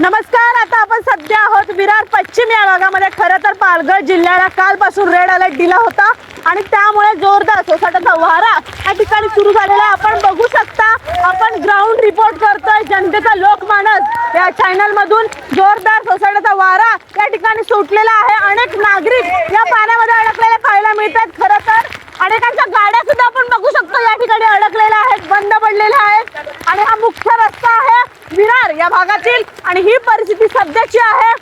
नमस्कार. आता आपण सध्या आहोत विरार पश्चिम या भागामध्ये. खरं तर पालघर जिल्ह्याला कालपासून रेड अलर्ट दिला होता आणि त्यामुळे जोरदार सोसाट्याचा वारा या ठिकाणी सुरू झालेला आपण बघू शकता. आपण ग्राउंड रिपोर्ट करतोय जनतेचा लोकमानस या चॅनल मधून. जोरदार सोसाट्याचा वारा या ठिकाणी सुटलेला आहे. अनेक नागरिक या पाण्यामध्ये अडकलेले पाहायला मिळतात. खरं तर अनेकांच्या गाड्या सुद्धा आपण बघू शकतो या ठिकाणी अडकलेल्या आहेत, बंद पडलेल्या आहेत. आणि हा मुख्य रस्ता आहे विरार या भागातील आणि ही परिस्थिती सध्याची आहे.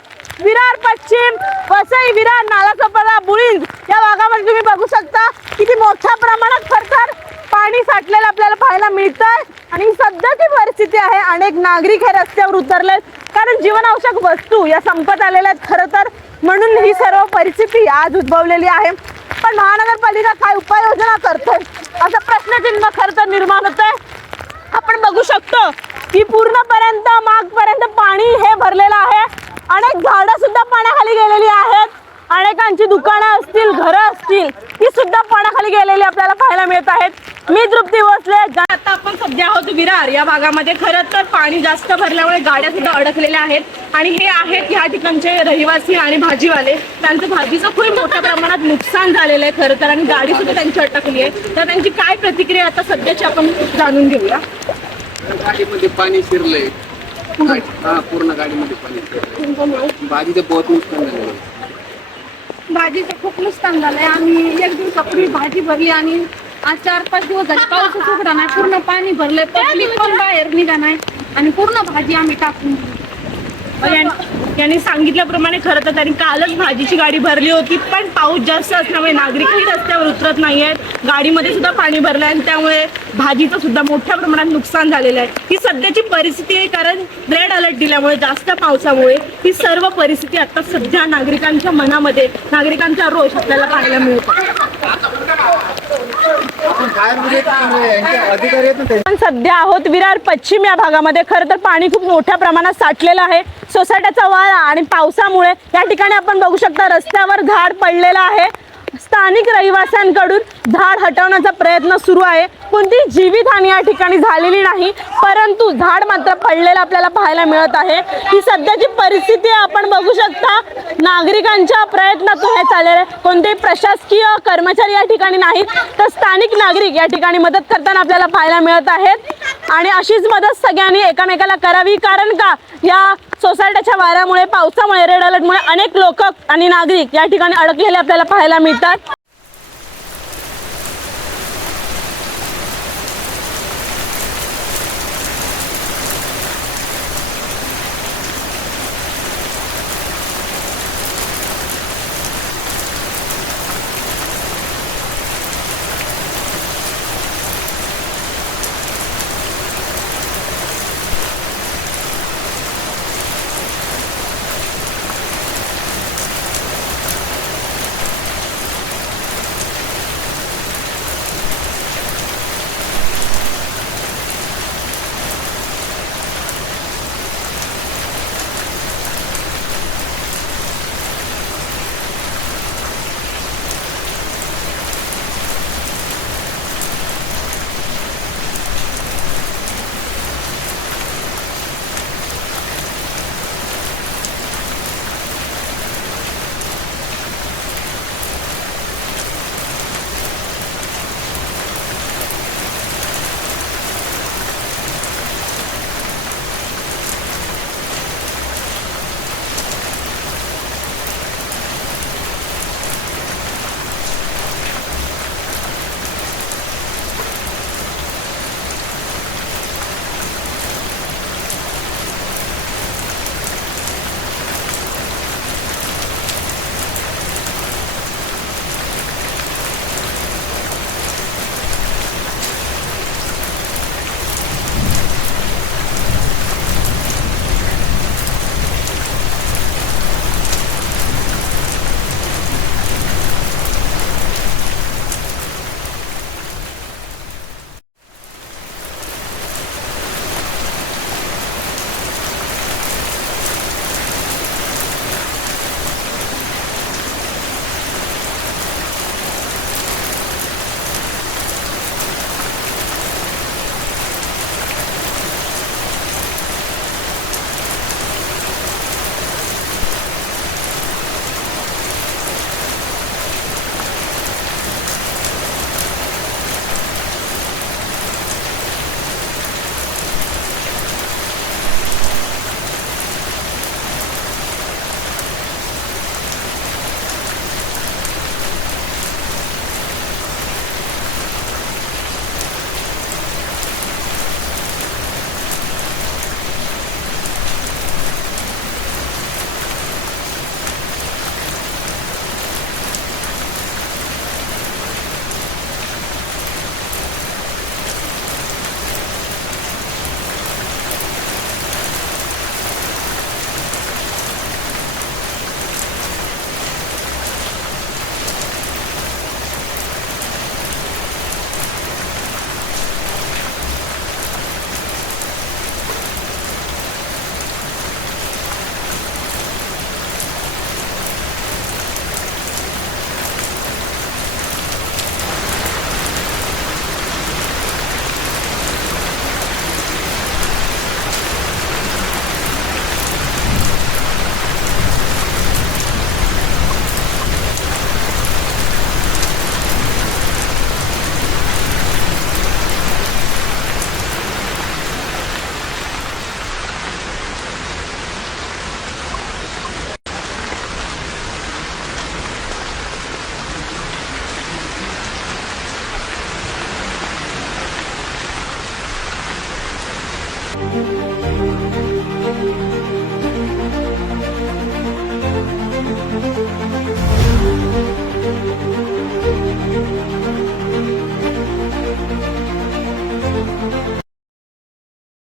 विरार पश्चिम, वसई, विरार, नालासोपारा, बुळींज या भागामध्ये तुम्ही बघू शकता किती मोठ्या प्रमाणात खरतर पाणी साठलेलं आपल्याला पाहायला मिळतंय. आणि सध्याची परिस्थिती आहे. अनेक नागरिक हे रस्त्यावर उतरलेत कारण जीवनावश्यक वस्तू या संपत आलेल्या आहेत खरं तर. म्हणून ही सर्व परिस्थिती आज उद्भवलेली आहे. पण महानगरपालिका काय उपाययोजना करते असा प्रश्नचिन्ह खरं तर निर्माण होत आहे. आपण बघू शकतो की पूर्णपर्यंत मागपर्यंत पाणी हे भरलेलं आहे. अनेक झाडं सुद्धा पाण्याखाली गेलेली आहेत. अनेकांची दुकानं असतील, घरं असतील, ही सुद्धा पाण्याखाली गेलेली आपल्याला पाहायला मिळत आहेत. मी तृप्ती भोसले. आता आपण सध्या आहोत विरार या भागामध्ये. खरं तर पाणी जास्त भरल्यामुळे गाड्या सुद्धा अडकलेल्या आहेत आणि हे आहेत या ठिकाणचे रहिवासी आणि भाजीवाले. त्यांचं भाजीचं खूप मोठ्या प्रमाणात नुकसान झालेलं आहे खरं तर आणि गाडी सुद्धा त्यांची अटकली आहे. तर त्यांची काय प्रतिक्रिया आता सध्याची आपण जाणून घेऊया. गाडीमध्ये पाणी शिरलंय. पूर्ण गाडीमध्ये पाणी शिरलंय. भाजीचं बहुत नुकसान झालं. भाजीचं खूप नुकसान झालंय. आम्ही एक दिवसापूर्वी भाजी भरली आणि आज 4-5 दिवस झाले पाऊसच उघडा नाही. पूर्ण पाणी भरलंय. पब्लिक पण बाहेर निघा नाही आणि पूर्ण भाजी आम्ही टाकून. यांनी सांगितल्याप्रमाणे खरं तर त्यांनी कालच भाजीची गाडी भरली होती. पण पाऊस जास्त असल्यामुळे नागरिकही रस्त्यावर उतरत नाही आहेत. गाडीमध्ये सुद्धा पाणी भरलं आणि त्यामुळे भाजीचं सुद्धा मोठ्या प्रमाणात नुकसान झालेलं आहे. ही सध्याची परिस्थिती आहे कारण रेड अलर्ट दिल्यामुळे जास्त पावसामुळे ही सर्व परिस्थिती आता सध्या नागरिकांच्या मनामध्ये, नागरिकांचा रोष आपल्याला पाहायला मिळतो. आपण सध्या आहोत विरार पश्चिम या भागामध्ये. खरं तर पाणी खूप मोठ्या प्रमाणात साठलेलं आहे. सोसाट्याचा वारा आणि पावसामुळे या ठिकाणी आपण बघू शकता रस्त्यावर झाड पडलेलं आहे. स्थानिक रहिवाशांकडून झाड हटवण्याचा प्रयत्न सुरू आहे. कोणती जीवितहानी या ठिकाणी झालेली नाही परंतु झाड मात्र पडलेलं आपल्याला पाहायला मिळत आहे. ही सध्याची परिस्थिती आपण बघू शकता. नागरिकांच्या प्रयत्नातून हे चाललेलं आहे. कोणतेही प्रशासकीय कर्मचारी या ठिकाणी नाहीत तर स्थानिक नागरिक या ठिकाणी मदत करताना आपल्याला पाहायला मिळत आहेत. आणि अशीच मदत सगळ्यांनी एकमेकाला करावी कारण का या सोसायटीच्या वाऱ्यामुळे, पावसामुळे, रेड अलर्टमुळे अनेक लोक आणि नागरिक या ठिकाणी अडकलेले आपल्याला पाहायला मिळतात.